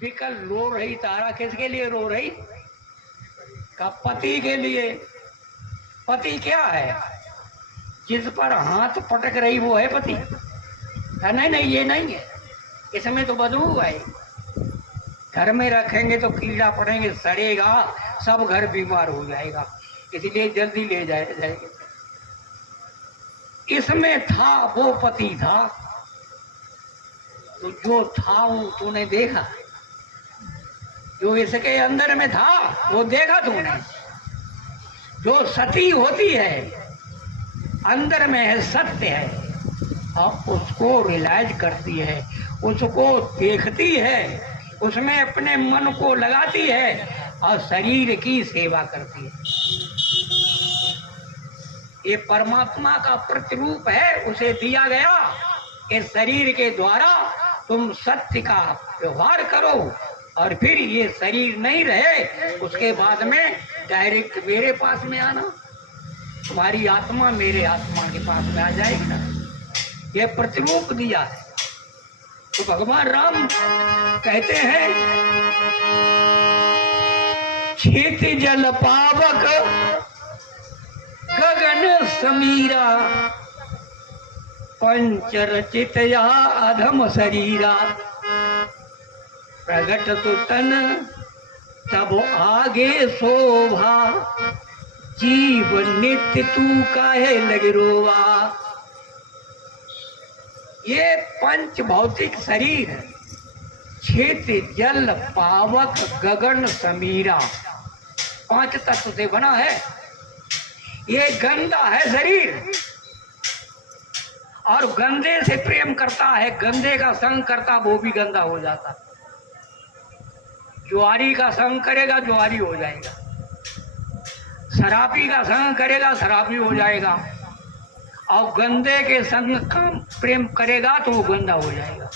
विकल रो रही तारा, किसके लिए रो रही? का पति के लिए। पति क्या है? जिस पर हाथ पटक रही वो है पति। नहीं नहीं, ये नहीं है, इसमें तो बदबू है। घर में रखेंगे तो कीड़ा पड़ेंगे, सड़ेगा, सब घर बीमार हो जाएगा, इसलिए जल्दी ले जाएंगे। इसमें था वो पति था, तो जो था वो तूने देखा, जो इसके अंदर में था वो देखा तूने। जो सती होती है अंदर में है, सत्य है, और उसको रियलाइज करती है, उसको देखती है, उसमें अपने मन को लगाती है और शरीर की सेवा करती है। ये परमात्मा का प्रतिरूप है, उसे दिया गया इस शरीर के द्वारा तुम सत्य का व्यवहार करो, और फिर ये शरीर नहीं रहे उसके बाद में डायरेक्ट मेरे पास में आना, तुम्हारी आत्मा मेरे आत्मा के पास में आ जाएगी ना। ये प्रतिरूप दिया है। तो भगवान राम कहते हैं, क्षित जल पावक गगन समीरा, पंच रचित या अधम शरीरा, प्रगट तो तन तब आगे शोभा, जीव नित्य तू काहे लगे रोवा। ये पंच भौतिक शरीर, क्षेत्र जल पावक गगन समीरा, 5 तत्व से बना है। ये गंदा है शरीर, और गंदे से प्रेम करता है, गंदे का संग करता वो भी गंदा हो जाता। जुआरी का संग करेगा जुआरी हो जाएगा, शराबी का संग करेगा शराबी हो जाएगा, और गंदे के संग का प्रेम करेगा तो वो गंदा हो जाएगा।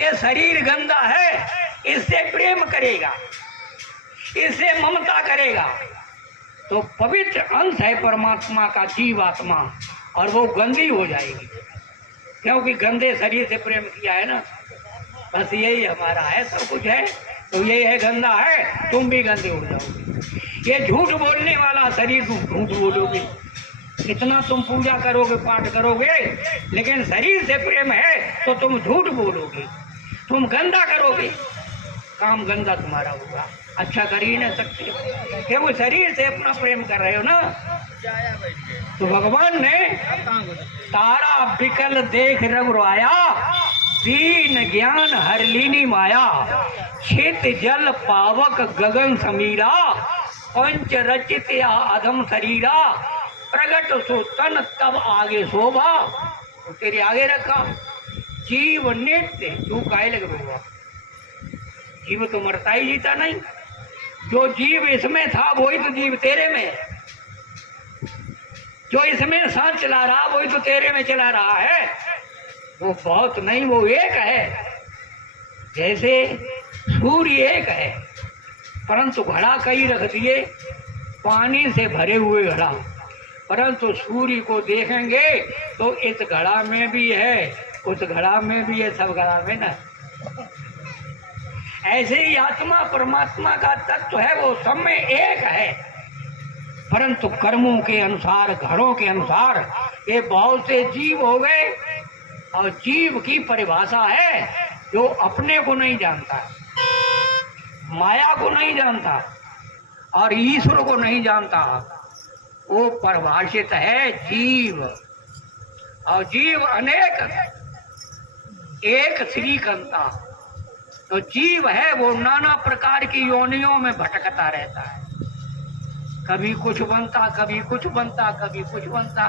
ये शरीर गंदा है, इससे प्रेम करेगा, इससे ममता करेगा, तो पवित्र अंश है परमात्मा का जीवात्मा, और वो गंदी हो जाएगी, क्योंकि गंदे शरीर से प्रेम किया है ना। बस यही हमारा है, सब कुछ है, तो यही है, गंदा है, तुम भी गंदे हो जाओगे। ये झूठ बोलने वाला शरीर, तुम झूठ बोलोगे, इतना तुम पूजा करोगे पाठ करोगे, लेकिन शरीर से प्रेम है तो तुम झूठ बोलोगे, तुम गंदा करोगे, काम गंदा तुम्हारा होगा, अच्छा कर ही नहीं सकते, क्योंकि शरीर से अपना प्रेम कर रहे हो ना। तो भगवान ने तारा बिकल देख रघुराया, दीन ज्ञान हर लीनी माया, क्षित जल पावक गगन समीरा, पंच रचित या अधम शरीरा, प्रगट सो तन तब आगे शोभा। तो तेरे आगे रखा, जीव नित्य तू काहे लग रोवा। जीव तो मरता ही जीता नहीं, जो जीव इसमें था वही तो जीव तेरे में है, जो इसमें सांस चला रहा वही तो तेरे में चला रहा है। वो बहुत नहीं, वो एक है। जैसे सूर्य एक है, परंतु घड़ा कई रख दिए, पानी से भरे हुए घड़ा, परंतु सूर्य को देखेंगे तो इस घड़ा में भी है, उस घड़ा में भी है, सब घड़ा में ना। ऐसे ही आत्मा परमात्मा का तत्व है, वो सब में एक है, परंतु कर्मों के अनुसार, घड़ों के अनुसार ये बहुत से जीव हो गए, और जीव की परिभाषा है जो अपने को नहीं जानता, माया को नहीं जानता और ईश्वर को नहीं जानता, वो परिभाषित है जीव। और जीव अनेक, एक श्रीकंता। तो जीव है वो नाना प्रकार की योनियों में भटकता रहता है, कभी कुछ बनता, कभी कुछ बनता, कभी कुछ बनता,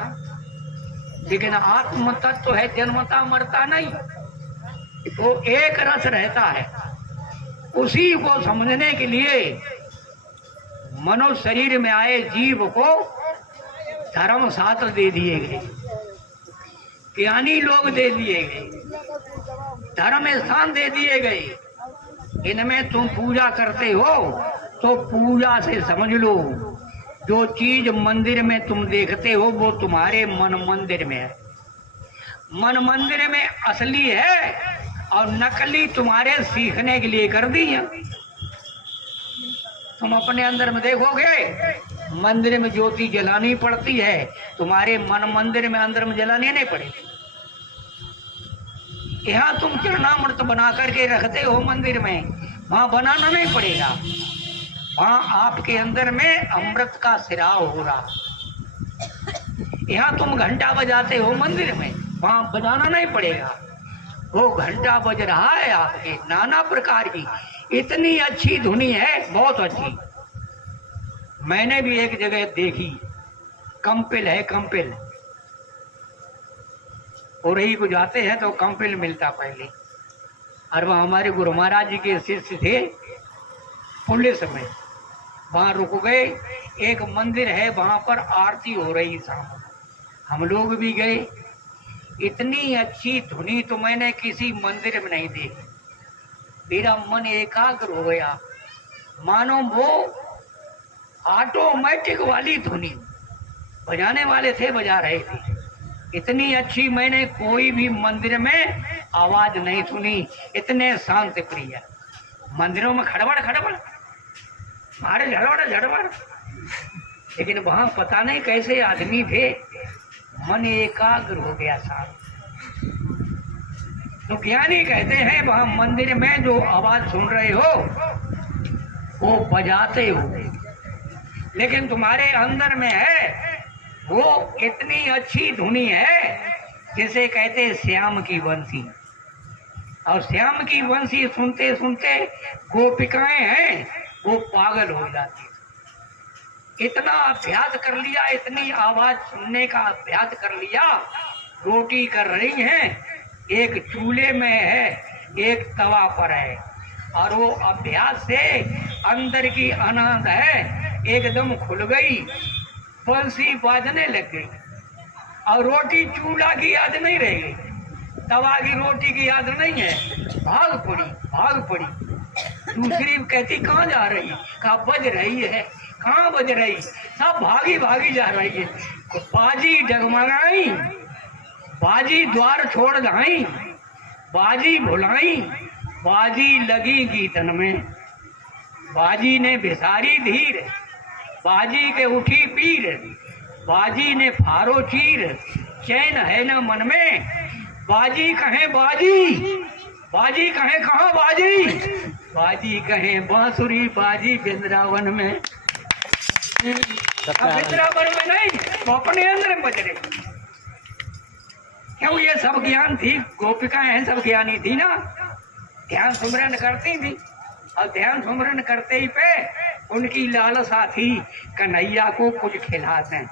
लेकिन आत्म तत्व है, जन्मता मरता नहीं, वो एक रस रहता है। उसी को समझने के लिए मनुष्य शरीर में आए जीव को धर्म शास्त्र दे दिए गए, ज्ञानी लोग दे दिए गए, धर्म स्थान दे दिए गए। इनमें तुम पूजा करते हो तो पूजा से समझ लो, जो चीज मंदिर में तुम देखते हो वो तुम्हारे मन मंदिर में है। मन मंदिर में असली है और नकली तुम्हारे सीखने के लिए कर दी है। तुम अपने अंदर में देखोगे, मंदिर में ज्योति जलानी पड़ती है, तुम्हारे मन मंदिर में अंदर में जलानी नहीं पड़ेगी। यहाँ तुम चरणामृत बना करके रखते हो मंदिर में, वहां बनाना नहीं पड़ेगा। वहां आपके अंदर में अमृत का सिराव हो रहा। यहाँ तुम घंटा बजाते हो मंदिर में, वहां बजाना नहीं पड़ेगा। वो घंटा बज रहा है आपके, नाना प्रकार की इतनी अच्छी धुनी है, बहुत अच्छी। मैंने भी एक जगह देखी, कंपिल है, कंपिल और रही को जाते हैं तो कंपिल मिलता पहले। और वह हमारे गुरु महाराज जी के शिष्य थे, पुलिस में वहां रुक गए। एक मंदिर है, वहां पर आरती हो रही शाम, हम लोग भी गए। इतनी अच्छी धुनी तो मैंने किसी मंदिर में नहीं देखी। मेरा मन एकाग्र हो गया, मानो वो ऑटोमेटिक वाली धुनी, बजाने वाले थे, बजा रहे थे। इतनी अच्छी मैंने कोई भी मंदिर में आवाज नहीं सुनी, इतने शांत प्रिय। मंदिरों में खड़बड़ खड़बड़, मारे झड़बड़ झड़बड़, लेकिन वहां पता नहीं कैसे आदमी थे, मन एकाग्र हो गया शांत। तो ज्ञानी कहते हैं वहां मंदिर में जो आवाज सुन रहे हो वो बजाते हो, लेकिन तुम्हारे अंदर में है वो इतनी अच्छी धुनी है जिसे कहते हैं श्याम की बंसी। और श्याम की बंसी सुनते सुनते गोपिकाएं हैं वो पागल हो जाती। इतना अभ्यास कर लिया, इतनी आवाज सुनने का अभ्यास कर लिया। रोटी कर रही हैं, एक चूल्हे में है, एक तवा पर है, और वो अभ्यास से अंदर की आनंद है एकदम खुल गई, बंसी बाजने लग गई। और रोटी चूल्हा की याद नहीं रह गई, तवा की रोटी की याद नहीं है, भाग पड़ी भाग पड़ी। दूसरी कहती कहाँ जा रही, कहाँ बज रही है, कहाँ बज रही, सब भागी भागी जा रही है। तो बाजी डगमगाई, बाजी द्वार छोड़ जाई, बाजी भुलाई, बाजी लगी गीतन में। बाजी ने भिसारी धीर, बाजी के उठी पीर, बाजी ने फारो चीर, चैन है न मन में। बाजी कहे बाजी, बाजी कहे कहाँ बाजी, बाजी कहे बांसुरी, बाजी वृंदावन में। वृंदावन में नहीं, वो अपने अंदर में बज रही। क्यों? ये सब ज्ञान थी, गोपिकाएं हैं सब ज्ञानी थी ना, ध्यान सुमरन करती थी। और ध्यान सुमरन करते ही पे उनकी लालसा थी कन्हैया को कुछ खिला दें।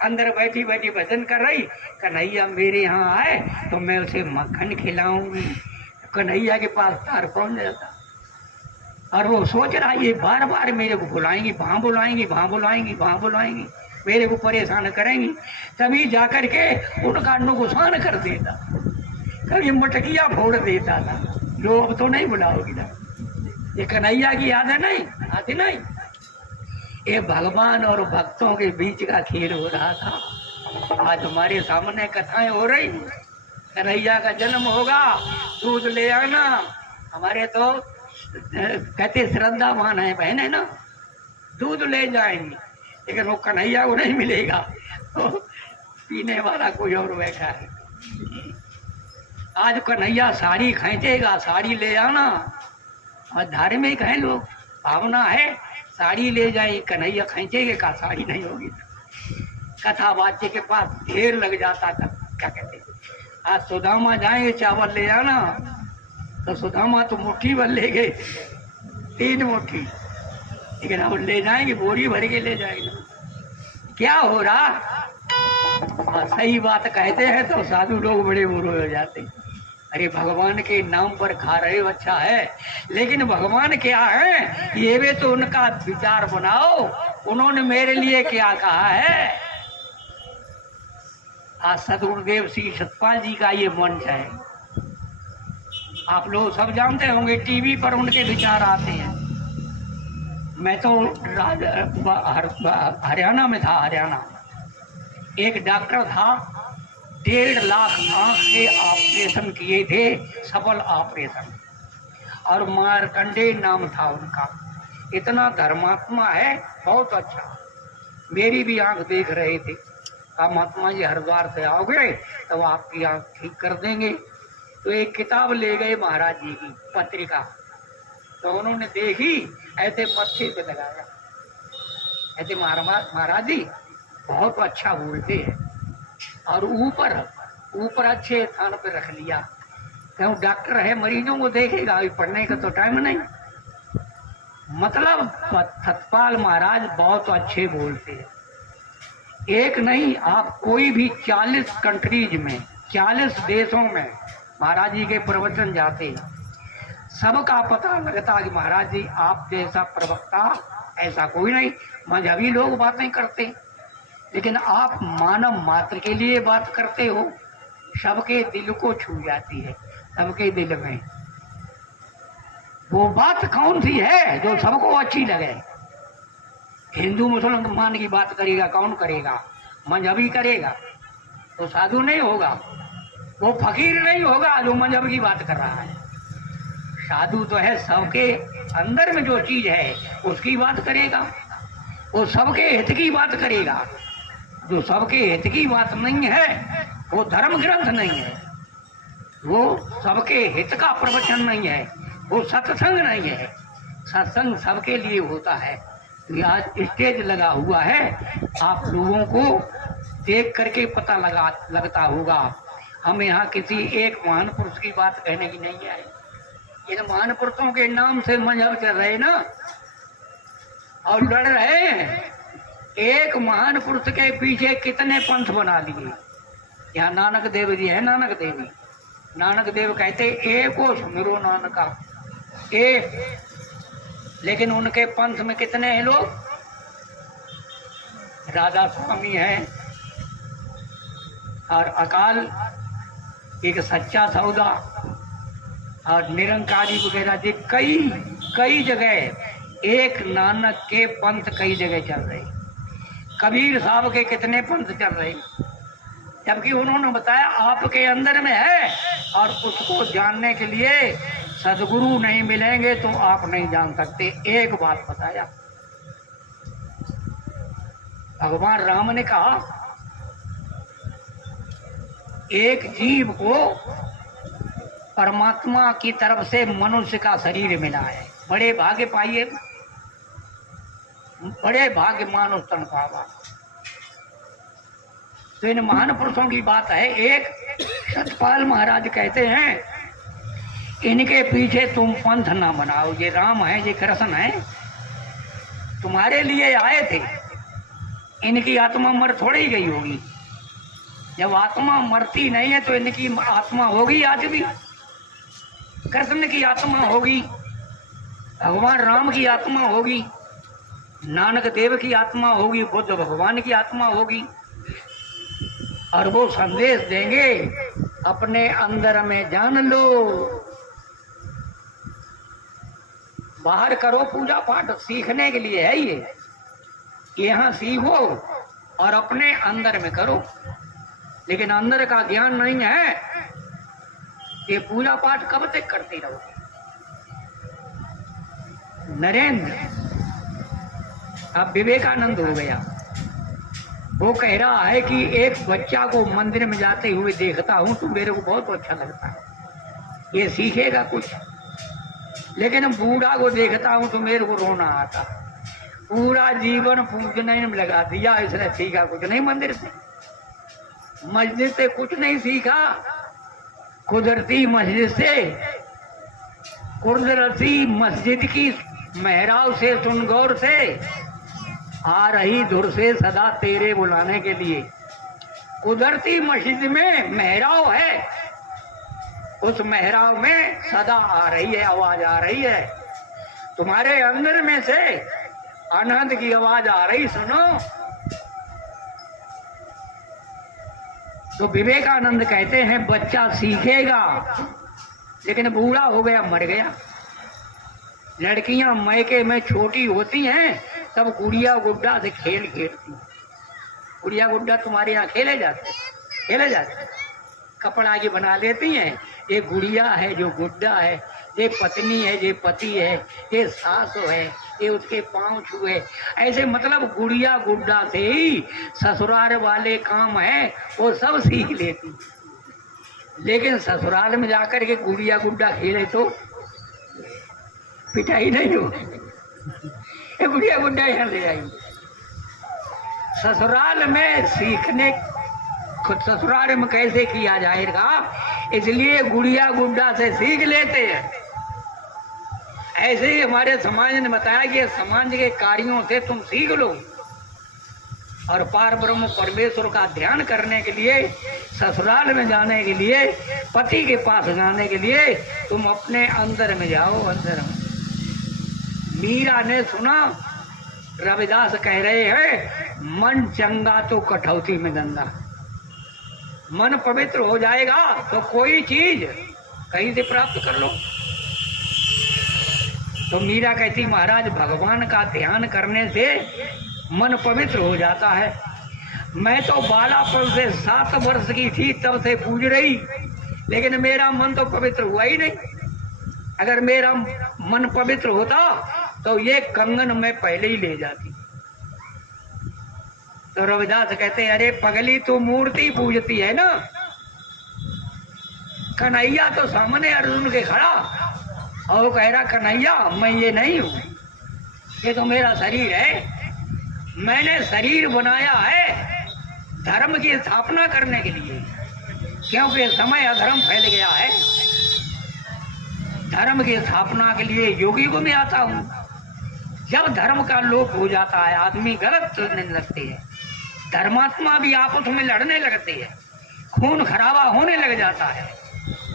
अंदर बैठी बैठी भजन कर रही, कन्हैया मेरे यहाँ आए तो मैं उसे मक्खन खिलाऊंगी। कन्हैया के पास तार पहुंच जाता, और वो सोच रहा ये बार बार मेरे को बुलाएंगी, वहां बुलाएंगी, वहां बुलाएंगी, वहां बुलाएंगी, मेरे को परेशान करेंगी। तभी जाकर के उनका नुकसान कर देता, कभी मटकिया फोड़ देता था, जो अब तो नहीं बुलाओगी ना। ये कन्हैया की याद है नहीं, आती नहीं। ये भगवान और भक्तों के बीच का खेल हो रहा था। आज हमारे सामने कथाएं हो रही, कन्हैया का जन्म होगा, दूध ले आना। हमारे तो कहते श्रद्धावान है बहन है ना, दूध ले जाएंगे, लेकिन वो कन्हैया को नहीं मिलेगा, तो पीने वाला कोई और बैठा है। आज कन्हैया साड़ी खींचेगा, साड़ी ले आना। और धार्मिक है लोग, भावना है, साड़ी ले जाए, कन्हैया खींचेगे का साड़ी नहीं होगी। कथा वाच्य के पास ढेर लग जाता था, क्या कहते आज सुदामा जाएंगे चावल ले आना, तो सुदामा तो मुट्ठी भर ले गए, 3 मुट्ठी, लेकिन हम ले जाएंगे, बोरी भर के ले जाएंगे। क्या हो रहा? सही बात कहते हैं तो साधु लोग बड़े बुरे हो जाते। अरे भगवान के नाम पर खा रहे हो, अच्छा है, लेकिन भगवान क्या है ये भी तो उनका विचार बनाओ, उन्होंने मेरे लिए क्या कहा है। आज सदगुरुदेव श्री सतपाल जी का ये मंच है, आप लोग सब जानते होंगे, टीवी पर उनके विचार आते हैं। मैं तो हरियाणा में था, हरियाणा एक डॉक्टर था, 1.5 लाख आंख के ऑपरेशन किए थे, सफल ऑपरेशन। और मार्कंडेय नाम था उनका। इतना धर्मात्मा है, बहुत अच्छा। मेरी भी आंख देख रहे थे। कहा महात्मा जी हरिद्वार से आओगे तो आपकी आंख ठीक कर देंगे। तो एक किताब ले गए महाराज जी की पत्रिका, तो उन्होंने देखी, ऐसे मत्थे पे लगाया, ऐसे महाराज जी बहुत अच्छा बोलते हैं। और ऊपर अच्छे स्थान पे रख लिया। क्यों डॉक्टर है, मरीजों को देखेगा, अभी पढ़ने का तो टाइम नहीं। मतलब सतपाल महाराज बहुत अच्छे बोलते हैं। एक नहीं, आप कोई भी 40 कंट्रीज में, 40 देशों में महाराज जी के प्रवचन जाते हैं, सबका पता लगता कि महाराज जी आप जैसा प्रवक्ता ऐसा कोई नहीं। मजहबी लोग बातें करते, लेकिन आप मानव मात्र के लिए बात करते हो, सबके दिल को छू जाती है। सबके दिल में वो बात कौन सी है जो सबको अच्छी लगे? हिंदू मुसलमान की बात करेगा, कौन करेगा? मजहबी करेगा तो साधु नहीं होगा, वो फकीर नहीं होगा जो मजहब की बात कर रहा है। साधु तो है सबके अंदर में जो चीज है उसकी बात करेगा, वो सबके हित की बात करेगा। जो सबके हित की बात नहीं है वो धर्म ग्रंथ नहीं है, वो सबके हित का प्रवचन नहीं है, वो सत्संग नहीं है। सत्संग सबके लिए होता है। तो आज स्टेज लगा हुआ है, आप लोगों को देख करके पता लगता होगा। हम यहाँ किसी एक महान पुरुष की बात कहने की नहीं आए। इन महान पुरुषों के नाम से मजहब चल रहे ना, और लड़ रहे हैं। एक महान पुरुष के पीछे कितने पंथ बना दिए। यहाँ नानक देव जी है, नानक देवी, नानक देव कहते एको सुमिरो नानका एक, लेकिन उनके पंथ में कितने हैं लोग? राधा स्वामी है, और अकाल एक सच्चा सौदा, और निरंकारी वगैरह जी कई जगह एक नानक के पंथ कई जगह चल रहे। कबीर साहब के कितने पंथ चल रहे, जबकि उन्होंने बताया आपके अंदर में है, और उसको जानने के लिए सदगुरु नहीं मिलेंगे तो आप नहीं जान सकते। एक बात बताया, भगवान राम ने कहा एक जीव को परमात्मा की तरफ से मनुष्य का शरीर मिला है, बड़े भाग्य पाइए, बड़े भाग्य मानुष तन पावा। तो इन महान पुरुषों की बात है। एक सतपाल महाराज कहते हैं इनके पीछे तुम पंथ ना बनाओ, ये राम है, ये कृष्ण है, तुम्हारे लिए आए थे। इनकी आत्मा मर थोड़ी गई होगी। जब आत्मा मरती नहीं है तो इनकी आत्मा होगी आज भी। कृष्ण की आत्मा होगी, भगवान राम की आत्मा होगी, नानक देव की आत्मा होगी, बुद्ध भगवान की आत्मा होगी, और वो संदेश देंगे अपने अंदर में जान लो। बाहर करो पूजा पाठ, सीखने के लिए है ये, यहाँ सीखो और अपने अंदर में करो। लेकिन अंदर का ज्ञान नहीं है, ये पूजा पाठ कब तक करते रहोगे? नरेंद्र अब विवेकानंद हो गया, वो कह रहा है कि एक बच्चा को मंदिर में जाते हुए देखता हूं तो मेरे को बहुत अच्छा लगता है, ये सीखेगा कुछ। लेकिन बूढ़ा को देखता हूं तो मेरे को रोना आता। पूरा जीवन पूजने में लगा दिया, इसने सीखा कुछ नहीं। मंदिर से, मस्जिद से कुछ नहीं सीखा, कुदरती मस्जिद से, कुदरती मस्जिद की मेहराब से, सुनगौर से आ रही धुर से सदा तेरे बुलाने के लिए। कुदरती मस्जिद में मेहराब है, उस मेहराब में सदा आ रही है, आवाज आ रही है। तुम्हारे अंदर में से आनंद की आवाज आ रही, सुनो। तो विवेकानंद कहते हैं बच्चा सीखेगा, लेकिन बूढ़ा हो गया, मर गया। लड़कियां मैके में छोटी होती हैं तब गुड़िया गुड्डा से खेल खेलती। गुड़िया गुड्डा तुम्हारे यहाँ खेले जाते, खेले जाते हैं। कपड़ा ये बना लेती हैं, ये गुड़िया है जो गुड्डा है, ये पत्नी है, ये पति है, ये सास है, ये उसके पांव छुए। ऐसे मतलब गुड़िया गुड्डा से ही ससुराल वाले काम है वो सब सीख लेती। लेकिन ससुराल में जाकर के गुड़िया गुड्डा खेले तो पिटाई नहीं हो, ये गुड़िया गुड्डा यहाँ ले आई। ससुराल में सीखने खुद ससुराल में कैसे किया जाएगा, इसलिए गुड़िया गुड्डा से सीख लेते हैं। ऐसे ही हमारे समाज ने बताया कि समाज के कार्यों से तुम सीख लो और पार ब्रह्म परमेश्वर का ध्यान करने के लिए, ससुराल में जाने के लिए, पति के पास जाने के लिए तुम अपने अंदर में जाओ। अंदर में मीरा ने सुना, रविदास कह रहे हैं मन चंगा तो कठौती में गंगा। मन पवित्र हो जाएगा तो कोई चीज कहीं से प्राप्त कर लो। तो मीरा कहती महाराज भगवान का ध्यान करने से मन पवित्र हो जाता है। मैं तो बालापन से 7 वर्ष की थी तब से पूज रही, लेकिन मेरा मन तो पवित्र हुआ ही नहीं। अगर मेरा मन पवित्र होता तो ये कंगन मैं पहले ही ले जाती। तो रविदास कहते हैं अरे पगली तू मूर्ति पूजती है ना, कन्हैया तो सामने अर्जुन के खड़ा और वो कह रहा कन्हैया मैं ये नहीं हूं, ये तो मेरा शरीर है। मैंने शरीर बनाया है धर्म की स्थापना करने के लिए, क्योंकि समय अधर्म फैल गया है। धर्म की स्थापना के लिए योगी को मैं आता हूं। जब धर्म का लोप हो जाता है आदमी गलत चलने लगते हैं, धर्मात्मा भी आपस में लड़ने लगते हैं, खून खराबा होने लग जाता है।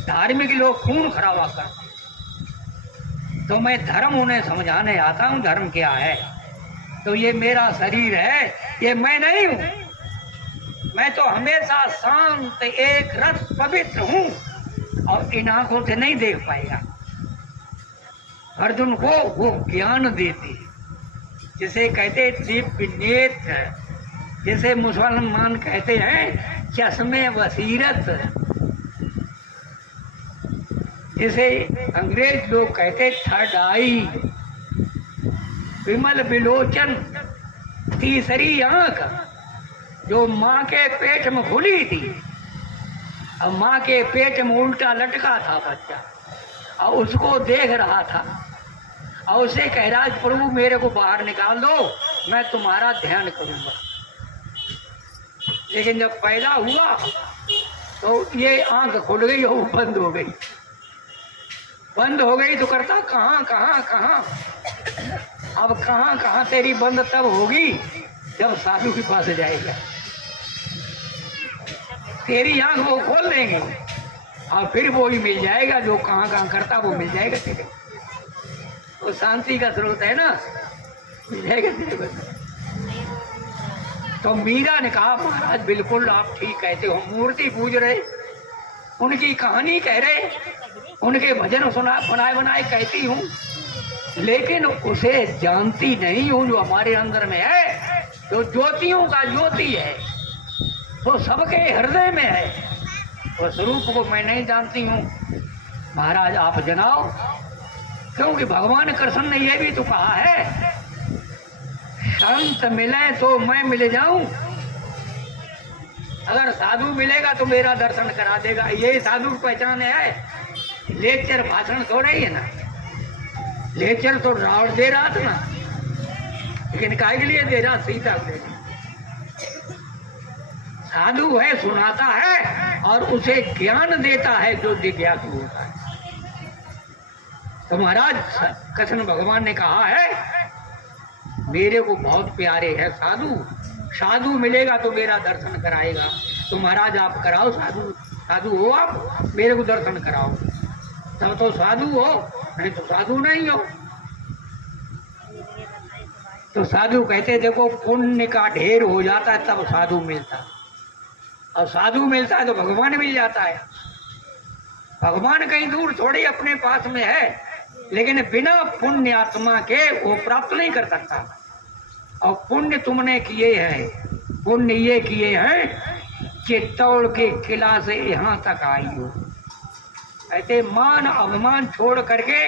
धार्मिक लोग खून खराबा करते हैं। तो मैं धर्म उन्हें समझाने आता हूं धर्म क्या है। तो ये मेरा शरीर है, ये मैं नहीं हूं। मैं तो हमेशा शांत एक रस पवित्र हूं और इन आंखों से नहीं देख पाएगा। अर्जुन को वो ज्ञान देती है जिसे कहते दिव्य नेत्र, जिसे मुसलमान कहते हैं चश्मे बसीरत, जिसे अंग्रेज लोग कहते थर्ड आई, विमल विलोचन, तीसरी आंख, जो माँ के पेट में खुली थी और माँ के पेट में उल्टा लटका था बच्चा और उसको देख रहा था और उसे कह रहा प्रभु मेरे को बाहर निकाल दो, मैं तुम्हारा ध्यान करूंगा। लेकिन जब पैदा हुआ तो ये आंख खुल गई और बंद हो गई। बंद हो गई तो करता कहाँ कहाँ कहाँ, अब कहाँ कहाँ तेरी बंद तब होगी जब साधु के पास जाएगा। तेरी आंख वो खोल देंगे और फिर वो ही मिल जाएगा जो कहाँ कहाँ करता वो मिल जाएगा तेरे। वो शांति का स्रोत है ना, मिल जाएगा तेरे को। तो मीरा ने कहा महाराज बिल्कुल आप ठीक कहते हो, मूर्ति पूज रहे, उनकी कहानी कह रहे, उनके भजन सुना बनाए बनाए कहती हूँ, लेकिन उसे जानती नहीं हूँ जो हमारे अंदर में है, जो ज्योतियों का ज्योति है, वो सबके हृदय में है। वो स्वरूप को मैं नहीं जानती हूँ। महाराज आप जनाओ, क्योंकि भगवान कृष्ण ने यह भी तो कहा है संत मिले तो मैं मिल जाऊं। अगर साधु मिलेगा तो मेरा दर्शन करा देगा, यही साधु की पहचान है। लेक्चर भाषण थोड़ा ही है ना, लेक्चर तो रावण दे रहा था ना, लेकिन काहे के लिए दे रहा, सीता को दे रहा। साधु है, सुनाता है और उसे ज्ञान देता है जो जिज्ञासु होता है। तो महाराज कृष्ण भगवान ने कहा है मेरे को बहुत प्यारे है साधु, साधु मिलेगा तो मेरा दर्शन कराएगा। तो महाराज आप कराओ, साधु साधु हो, आप मेरे को दर्शन कराओ, तब तो साधु हो, नहीं तो साधु नहीं हो। तो साधु कहते देखो पुण्य का ढेर हो जाता है तब साधु मिलता है, और साधु मिलता है तो भगवान मिल जाता है। भगवान कहीं दूर थोड़ी अपने पास में है, लेकिन बिना पुण्य आत्मा के वो प्राप्त नहीं कर सकता। और पुण्य तुमने किए हैं, पुण्य ये किए हैं चित्तौड़ के किला से यहाँ तक आई हो। ऐसे मान अभिमान छोड़ करके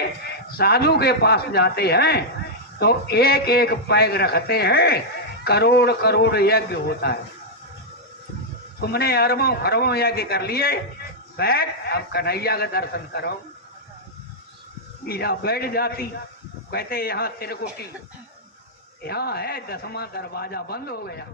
साधु के पास जाते हैं तो एक एक पैग रखते हैं, करोड़ करोड़ यज्ञ होता है। तुमने अरबों खरबों यज्ञ कर लिए, बैठ अब कन्हैया का दर्शन करो। मीरा बैठ जाती, कहते यहाँ तिरकुटी, यहाँ है 10वां दरवाजा बंद हो गया।